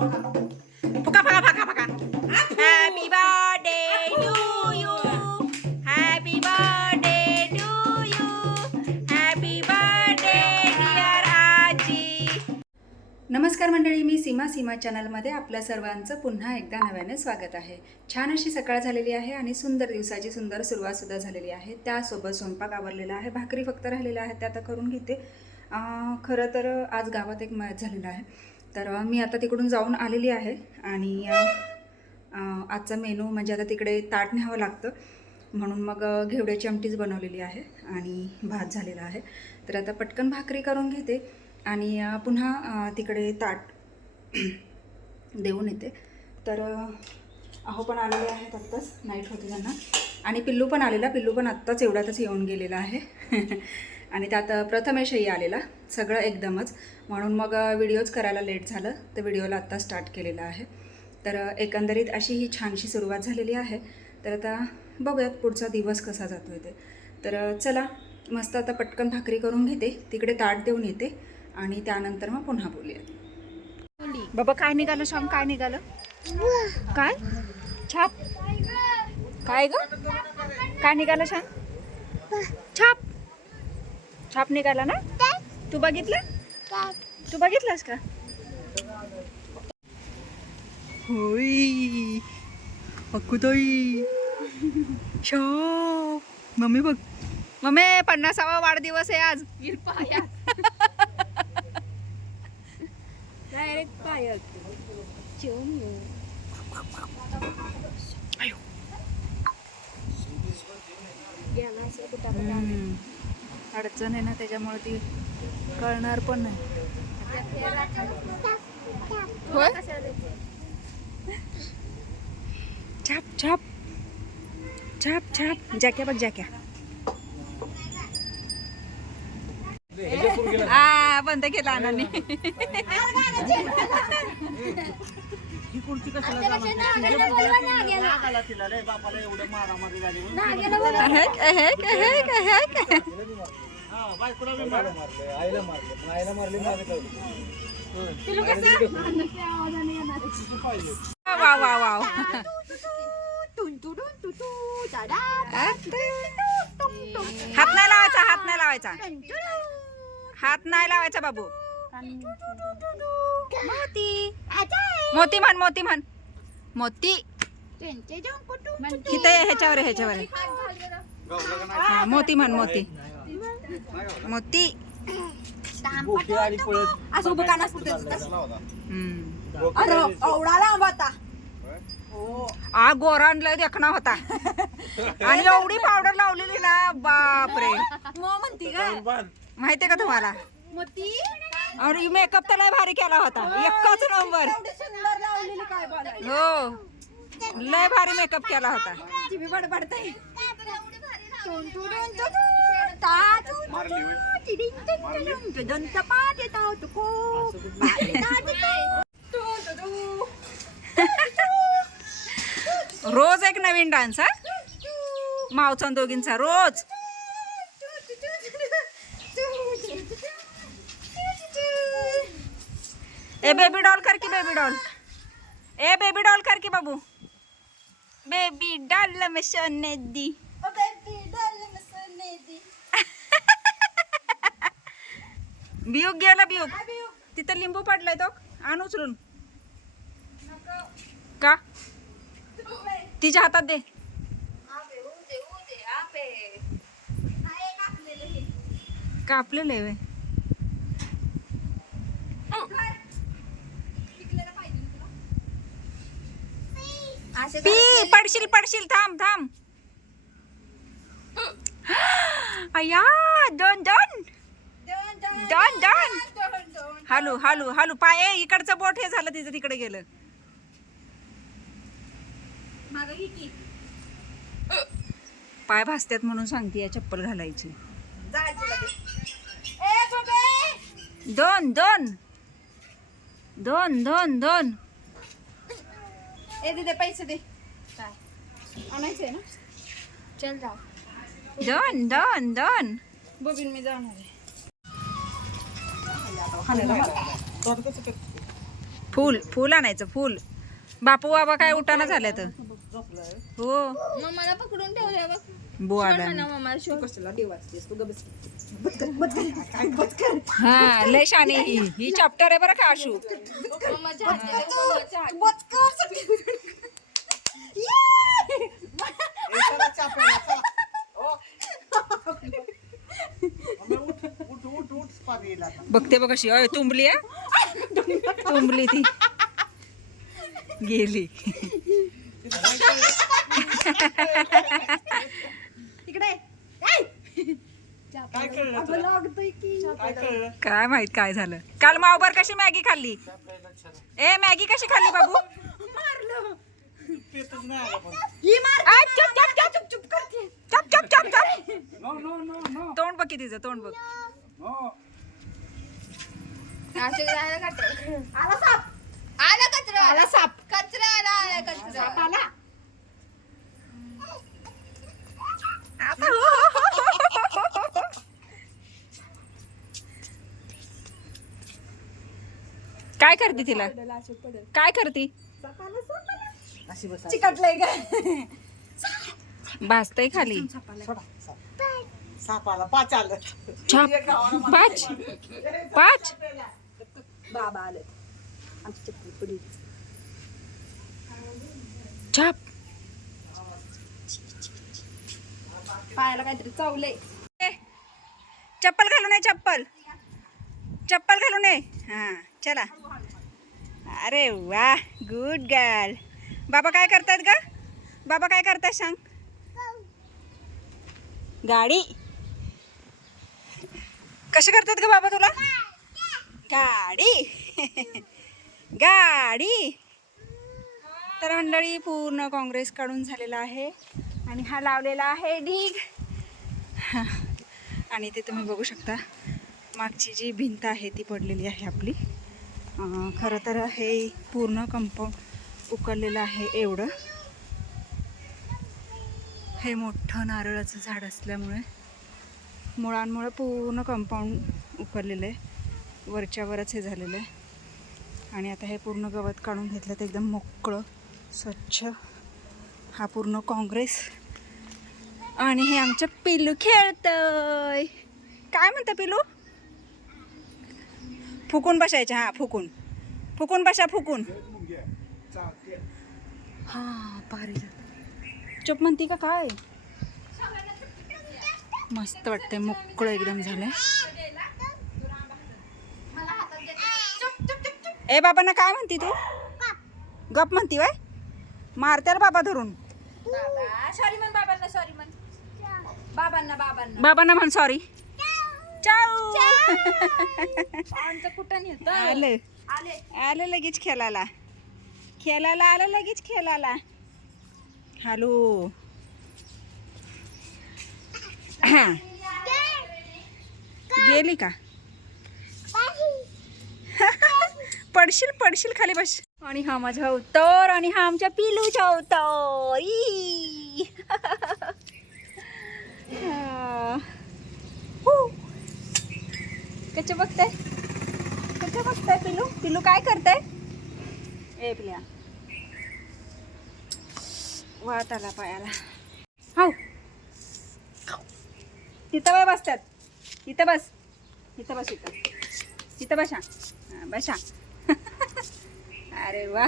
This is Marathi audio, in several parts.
फुका फका फका फका. Happy birthday to you. Happy birthday to you. Happy birthday dear आजी. नमस्कार मंडळी, मी सीमा चॅनलमध्ये आपल्या सर्वांचं पुन्हा एकदा नव्याने स्वागत आहे. छान अशी सकाळ झालेली आहे आणि सुंदर दिवसाची सुंदर सुरुवातसुद्धा झालेली आहे. त्यासोबत स्वयंपाक आवरलेला आहे, भाकरी फक्त राहिलेल्या आहेत त्या आता करून घेते. खरं तर आज गावात एक मॅच झालेला आहे, तर मी आता तिकडून जाऊन आलेली आहे आणि आजचा मेनू म्हणजे आता तिकडे ताट न्यावं लागतं, म्हणून मग घेवड्याची आमटीच बनवलेली आहे आणि भात झालेला आहे. तर आता पटकन भाकरी करून घेते आणि पुन्हा तिकडे ताट देऊन येते. तर अहो पण आलेले आहेत, आत्ताच नाईट होते त्यांना, आणि पिल्लू पण आलेला. पिल्लू पण आत्ताच एवढ्यातच येऊन गेलेला आहे आणि त्यात प्रथमेशही आलेला, सगळं एकदमच, म्हणून मग व्हिडिओज करायला लेट झालं, तर व्हिडिओला आत्ता स्टार्ट केलेला आहे. तर एकंदरीत अशी ही छानशी सुरुवात झालेली आहे. तर आता बघूयात पुढचा दिवस कसा जातो आहे ते. तर चला, मस्त आता पटकन भाकरी करून घेते, तिकडे ताट देऊन येते आणि त्यानंतर मग पुन्हा बोलूया. बाबा काय निघालं सांग, काय निघालं? काय छाप? काय ग काय निघालं सांग? छाप. छाप निघाला ना? तू बघितलं? तू बघितलंस का? होय अक्कूताई, छाप. मम्मी बघ, मम्मी 50वा वाढदिवस आहे आज. डायरेक्ट पाय अडचण आहे ना, त्याच्यामुळे ती कळणार पण नाही. होय, छाप छाप छाप छाप. जॅक्या बघ, जॅक्या. बंद केला अनानी. वा वा वा. हात नाही लावायचा, हात नाही लावायचा, हात नाही लावायचा बाबू. मोती मोती म्हण, मोती म्हण, मोती. इथे ह्याच्यावर ह्याच्यावर मोती म्हण, मोती मोती. असं उभं का नसतं. एवढा लांब होता, गोरा आणलाय देखणा होता आणि एवढी पावडर लावलेली ना, बापरे. म्हणती का माहितीये का तुम्हाला? आणि मेकअप तर लय भारी केला होता, एकच नंबर. हो, लय भारी मेकअप केला होता. रोज एक नवीन डान्स, हा मावचन दोघींचा रोज. ए बेबी डॉल कर की, बेबी डॉल. ए बेबी डॉल कर की बाबू. बेबी डॉल में सोने दी. बियूक गेला, बियूक. तिथं लिंबू पडलाय, तो आण उचलून. का तिच्या हातात दे. कापलेलं आहे. पी पडशील पडशील, थांब थांब. अय्या, दोन दोन दोन दोन. हालू हालू हालू पाय. इकडचं बोट हे झालं, तिचं तिकडे गेलं. पाय भासत्यात म्हणून सांगते चप्पल घालायची. दोन दोन दोन दोन दोन. ए दे पैसे दे. काय आणायचंय ना? चल जाऊ. दोन दोन दोन. बघीन मी जाणार आहे. फूल आणायचं फूल. बापू बाबा काय उठाना झाल्या तर हो मम्माला पकडून ठेवलं बघ. बुवाला. मम्मा शोध. हा लय शानी ही चॅप्टर आहे बरं का आशू. मम्माच्या हात दे, मम्माच्या हात. बघते बघ कशी अय तुंबली तुंबली ती गेली. तिकडे काय माहित काय झालं. काल मावभर कशी मॅगी खाल्ली. ए मॅगी कशी खाल्ली बाबू. चप चप चप चप. तोंड बघ तिचं तोंड बघ. आला साप. आला कचरा. आला साप. कचरा आला. आला कचरा. आला. काय करते तिला काय करते. चिकटलंय का. भाजतय खाली. सापाला पाच आलं. छाप पाच पाच. बाबा आले. आमची चप्पल पडली. छाप. पायाला काहीतरी चावलंय. चप्पल घालू नये चप्पल चप्पल घालू नये. हा चला. अरे वा गुड गर्ल. बाबा काय करतायत का. बाबा काय करतायत सांग. गाडी कशी करतात का बाबा तुला. गाडी गाडी. तर मंडळी पूर्ण काँग्रेस काढून झालेला आहे आणि हा लावलेला आहे ढीग. आणि ते तुम्ही बघू शकता मागची जी भिंत आहे ती पडलेली आहे आपली. खरं तर हे पूर्ण कंपाऊंड उकळलेलं आहे. एवढं हे मोठं नारळाचं झाड असल्यामुळे मुळांमुळे पूर्ण कंपाऊंड उकळलेलं आहे. वरच्या वरच हे झालेलं आहे. आणि आता हे पूर्ण गवत काढून घेतलं तर एकदम मोकळं स्वच्छ हा पूर्ण काँग्रेस. आणि हे आमचं पिल्लू खेळतय. काय म्हणतं पिल्लू. फुकून बसायचं. हा फुकून फुकून बसा फुकून. हा भारी. चुप म्हणती का काय. मस्त वाटतंय मोकळं एकदम झालंय. ए बाबांना काय म्हणती तू. गप म्हणती वय. मारत्याला बाबा धरून. सॉरी म्हण बाबांना. सॉरी म्हण बाबांना. बाबांना बाबांना म्हण सॉरी. चाऊ. आमचं कुठं नेतं. आलं आले. आलं लगेच खेळायला. खेळायला आलं लगेच खेळायला. हॅलो. गेली का. पडशील पडशील खाली बस. आणि हा माझा अवतार आणि हा आमच्या पिलूचा अवतार. कच्चे बघताय कच्चे बघताय पिलू. पिलू काय करताय. ए पिल्या वाट आला पायाला. हाव तिथं बाय बसतात. इथं बस. इथं बस. इथं बसा. बसा. अरे वा.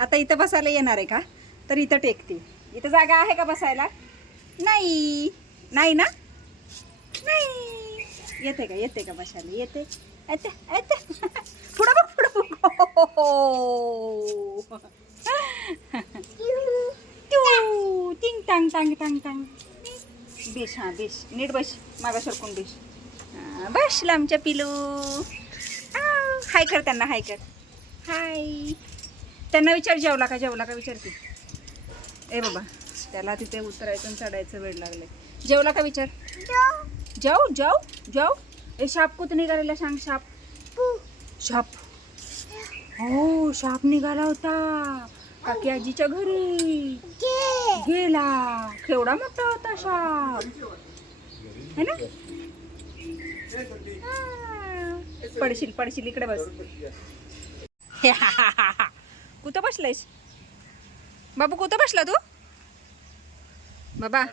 आता इथं बसायला येणार आहे का. तर इथं टेकते. इथं जागा आहे का बसायला. नाही नाही ना. नाही. येते का बसायला. येते येते येते. पुढं बघ पुढं बघ. टिंग टांग टांग टांग टांग. बेश. हा बेश नीट बस. मागा सरकून बेश. बसला आमच्या पिलू. हाय कर त्यांना. हाय कर. हाय. त्यांना विचार जेवला का. जेवला का विचारते. ए बाबा त्याला तिथे उतरायचं आणि चढायचं वेळ लागले. जेवला का विचार. जाऊ जाऊ जाऊ. ए साप कुठं निघालेला सांग. साप साप. हो साप निघाला होता काकी आजीच्या घरी. गेला. केवढा मोठा होता साप है ना. पडशील पडशील. इकडे बस. कुठं बसलायस बाबू? कुठं बसला तू बाबा?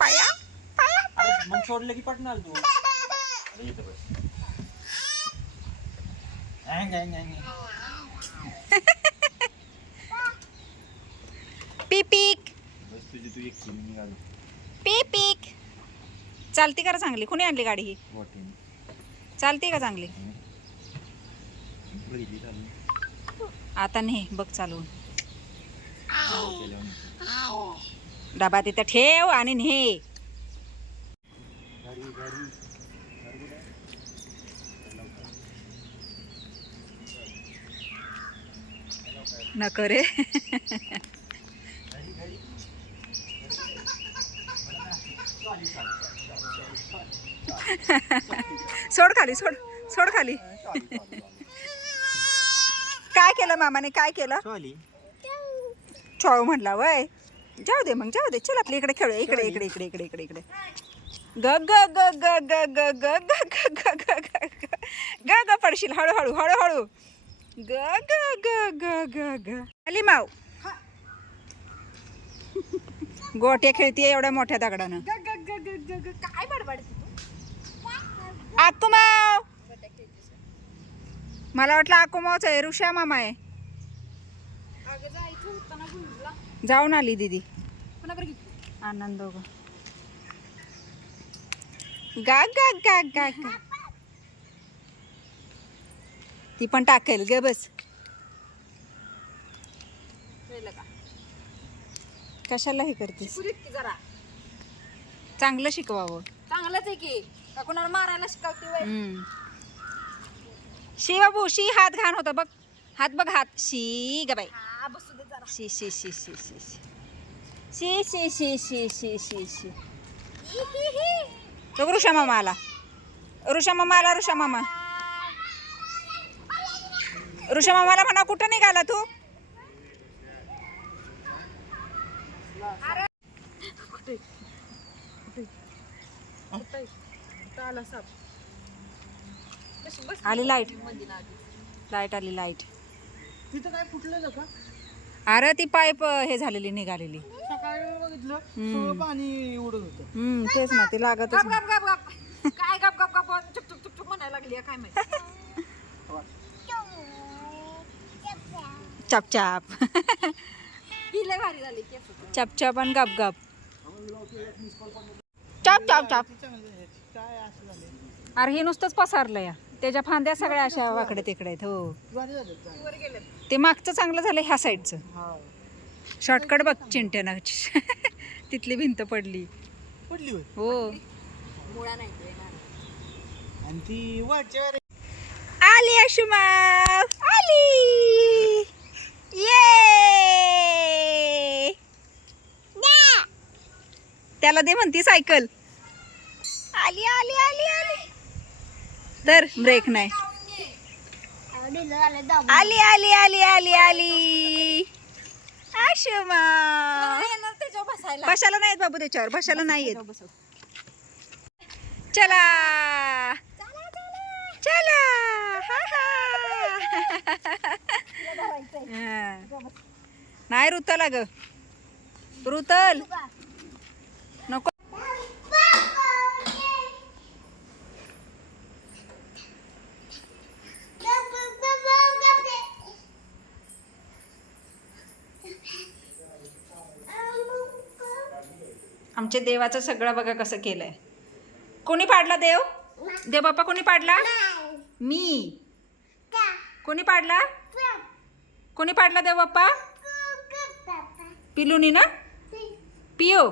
पाया पाया मग सोडलं की पटणार तू. पिपिक तुझी तू एक निघाल. पिपिक. चालती का रे चांगली? कुणी आणली गाडी ही? चालते का चांगली? आता नाही बघ चालवून. डबा तिथं ठेव आणि ने. नको रे. सोड खाली, सोड सोड खाली. काय केलं मामाने? काय केलं? छोळ म्हणला वय. जाऊ दे मग, जाऊ दे. चल आपल्या इकडे खेळूया. इकडे इकडे इकडे इकडे इकडे इकडे. ग ग ग ग ग ग ग ग ग ग ग ग ग पडशील. हळूहळू हळूहळू. ग ग ग ग ग ग. आली माव. गोट्या खेळतीये एवढ्या मोठ्या दगडानं. काय बडबडते तू? आकू माव. मला वाटलं आकू मावच आहे. ऋषा मामा आहे. अगं जायचं होतं ना गुंजला. जाऊन आली दीदी. पुन्हा बरं घेतली. आनंद दोघं. गा गा गा गा गा. ती पण टाकेल ग बस. कळलं का? कशाला हे करतेस? पुरीत की जरा चांगलं शिकवावं. चांगलंच आहे की. का कोणाला मारायला शिकवते वय? शी बाबू शी. हात घाण होता बघ. हात बघ हात. शी ग बाई. हा बसू दे जरा. शी शी शी शी शी शी शी शी शी शी शी शी. बघ ऋषा मामा आला. ऋषा मामा आला. ऋषा मामा. ऋषा मामाला म्हणा कुठं निघाला तू? आली लाईट. लाईट आली. लाईट. तिथं काय फुटलं का? अरे ती पाईप हे झालेली निघालेली. सकाळी बघितलं सगळं पाणी उडत होतं. तेच ना. ते लागतच गप गप गप गप. काय गप गप गप चुप चुप चुप चुप म्हणायला लागली काय माहिती. चाप चाप. ही लय भारी झाली केस. चाप चाप आणि गप गप. चाप चाप चाप. काय असं झालं? अरे हे नुसतंच पसारलं या. त्याच्या फांद्या सगळ्या अशा वाकडे तिकडे आहेत. हो वर गेले. ते मागचं चांगलं झालं ह्या साईडचं. शॉर्टकट बघ चिंट्यानं. तिथली भिंत पडली. पडली होय. हो. मुळा नाही तो येणार. आणि ती वरच्या आली अशुमा. आली. ये. त्याला दे म्हणती सायकल. आली आली आली आली. तर ब्रेक नाही. आली आली आली आली आली. अशुमा. त्याच्यावर बसायला. बसायला नाहीत बाबू त्याच्यावर. बसायला नाही येत. चला चला. हा हा. नाही ऋतल. अगं ऋतल नको. आमच्या देवाचं सगळं बघा कसं केलंय. कोणी पाडला देव? देव बाप्पा कोणी पाडला? मी. कोणी पाडला? कोणी पाडला देव बाप्पा? पिलूनी ना? पियो.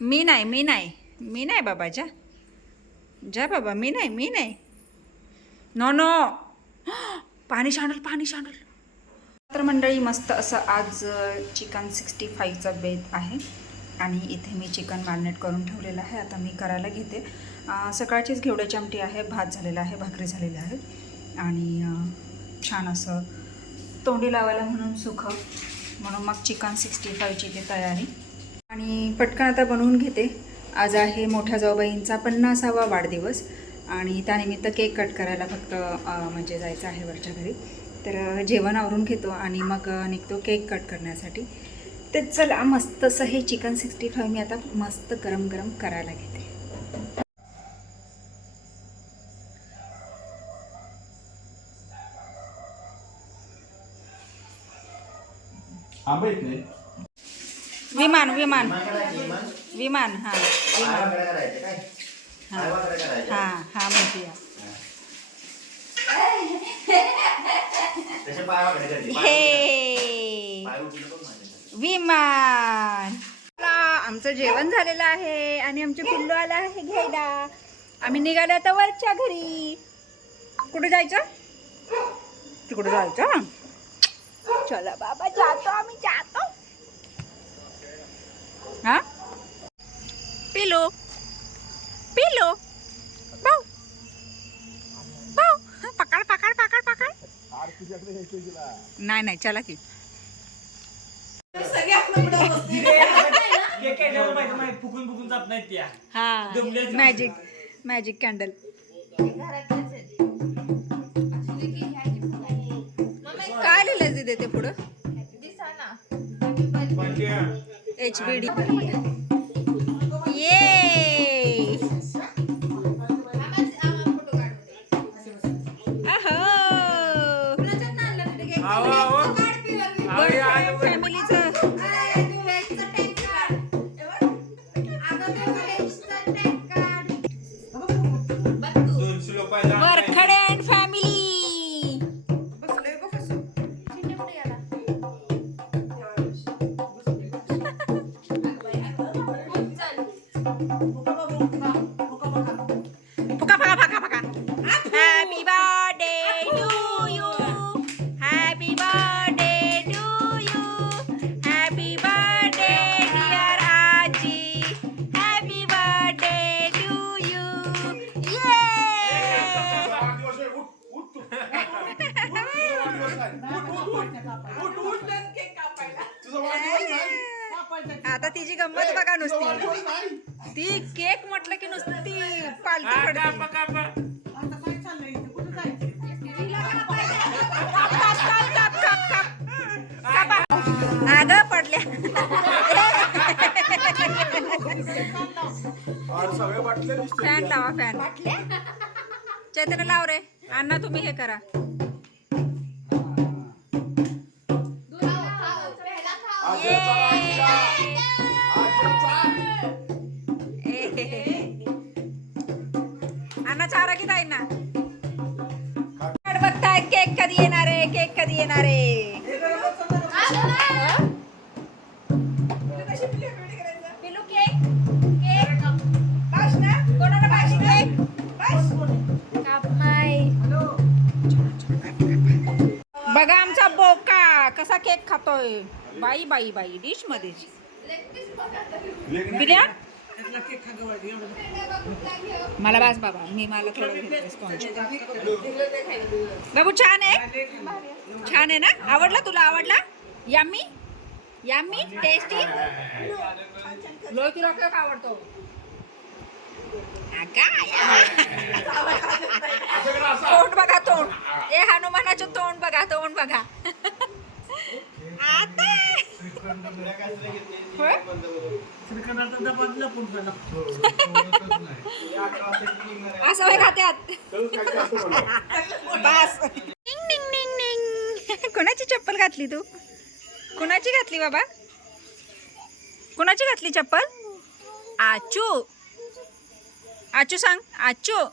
मी नाही. मी नाही. मी नाही बाबा. जा जा बाबा. मी नाही. मी नाही. No no. पाणी सांडल. पाणी सांडल. तर मंडळी मस्त असं आज चिकन 65चा बेत आहे. आणि इथे मी चिकन मॅरिनेट करून ठेवलेलं आहे. आता मी करायला घेते. सकाळचीच घेवड्याची आमटी आहे. भात झालेला आहे. भाकरी झालेल्या आहेत. आणि छान असं तोंडी लावायला म्हणून सुखं. म्हणून मग चिकन 65ची ते तयारी. आणि पटकन आता बनवून घेते. आज आहे मोठ्या जाऊबाईंचा 50वा वाढदिवस. आणि त्यानिमित्त केक कट करायला फक्त म्हणजे जायचं आहे वरच्या घरी. तर जेवण आवरून घेतो आणि मग निघतो केक कट करण्यासाठी. तर चला मस्तसं हे चिकन 65 मी आता मस्त गरम गरम करायला घेते. विमान विमान विमान हां हां हां माहिती आहे. हे विमान. आमचं जेवण झालेलं आहे आणि आमचे पिल्लू आला आहे घ्यायला. आम्ही निघालो आता वरच्या घरी. कुठे जायचं? तिकडे जायचं. चला बाबा जातो आम्ही जातो. हा पिल्लू पिल्लू भाऊ भाऊ पकड पकड पकड पकड. नाही नाही चला की. हा मॅजिक मॅजिक कॅन्डल. काय लिहिलं तिथे ते पुढं? HBD. ये वरखडे अँड फॅमिली. फुका फका फका फका. Happy birthday to you. Happy birthday to you. Happy birthday dear आजी. Happy birthday to you. ये आता तिची गंमत बघा नुसती. ती केक म्हटलं की नुसती पालती पडते. अगं पडल्या. फॅन लावा फॅन. चैतन्य लाव रे. अण्णा तुम्ही हे करा. अण्णा चारा की ताई ना बघताय केक कधी येणार आहे. केक कधी येणार आहे. पिलू केक केक बस ना. कोणाला पाहिजे केक बस. बघा आमचा बोका कसा केक खातोय. बाई बाई बाई डिश मध्ये. बिर्या मला बास बाबा. मी मला थोडं स्पॉन्ज. बाबू छान आहे. छान आहे ना. आवडला तुला? आवडला? Yummy yummy tasty. लोकी लोक आवडतो. तोंड बघा तोंड. ए हनुमानाचं तोंड बघा. तोंड बघा. असं वय खात्यात. बस. निंग निंग निंग निंग. कोणाची चप्पल घातली तू? कोणाची घातली बाबा? कोणाची घातली चप्पल? आचू. आचू सांग. आचू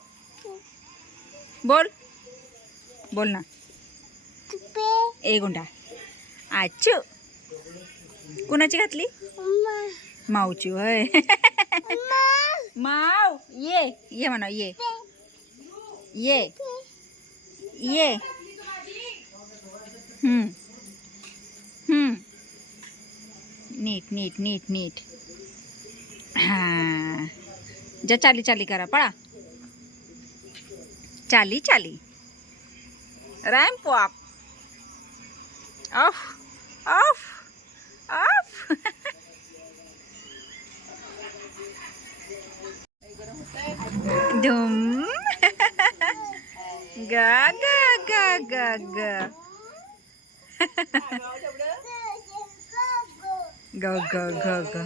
बोल. बोल ना. ए गुंडा. आचू कुणाची घातली? माऊची होय. माव ये ये म्हणा. ये ये ये. नीट नीट नीट नीट. हां जा. चाली चाली करा. पळा. चाली चाली. RAM pop. Of of of. धूम. ग ग ग ग ग ग ग ग ग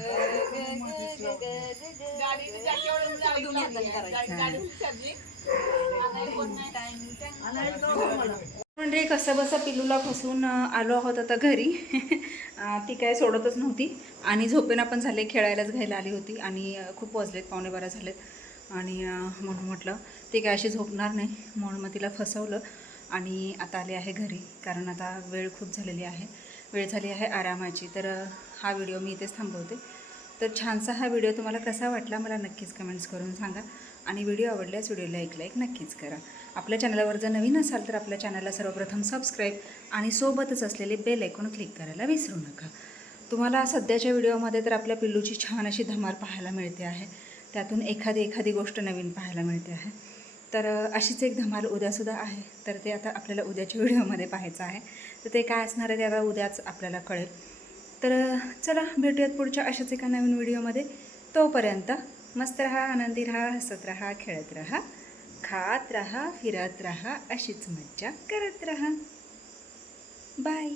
म्हणजे कसं बसं पिलूला फसवून आलो आहोत आता घरी. ती काय सोडतच नव्हती आणि झोपेना पण झाले, खेळायलाच घ्यायला आली होती आणि खूप वाजलेत, 11:15 झालेत आणि म्हणून म्हटलं ती काय अशी झोपणार नाही, म्हणून मग तिला फसवलं आणि आता आले आहे घरी. कारण आता वेळ खूप झालेली आहे, वेळ झाली आहे आरामाची. तर हा व्हिडिओ मी इथेच थांबवते. तर छानसा हा व्हिडिओ तुम्हाला कसा वाटला मला नक्कीच कमेंट्स करून सांगा आणि व्हिडिओ आवडल्यास व्हिडिओला एक लाईक नक्कीच करा. आपल्या चॅनलवर जर नवीन असाल तर आपल्या चॅनलला सर्वप्रथम सबस्क्राईब आणि सोबतच असलेले बेल आयकॉन क्लिक करायला विसरू नका. तुम्हाला सध्याच्या व्हिडिओमध्ये तर आपल्या पिल्लूची छान अशी धमाल पाहायला मिळते आहे, त्यातून एखादी गोष्ट नवीन पाहायला मिळते आहे. तर अशीच एक धमाल उद्यासुद्धा आहे, तर ते आता आपल्याला उद्याच्या व्हिडिओमध्ये पाहायचं आहे. तर ते काय असणार आहे ते आता उद्याच आपल्याला कळेल. तर चला भेटूयात पुढच्या अशाच एका नवीन व्हिडिओमध्ये. तोपर्यंत मस्त राहा, आनंदी राहा, हसत राहा, खेळत राहा, खात राहा, फिरत राहा, अशीच मज्जा करत राहा. बाय.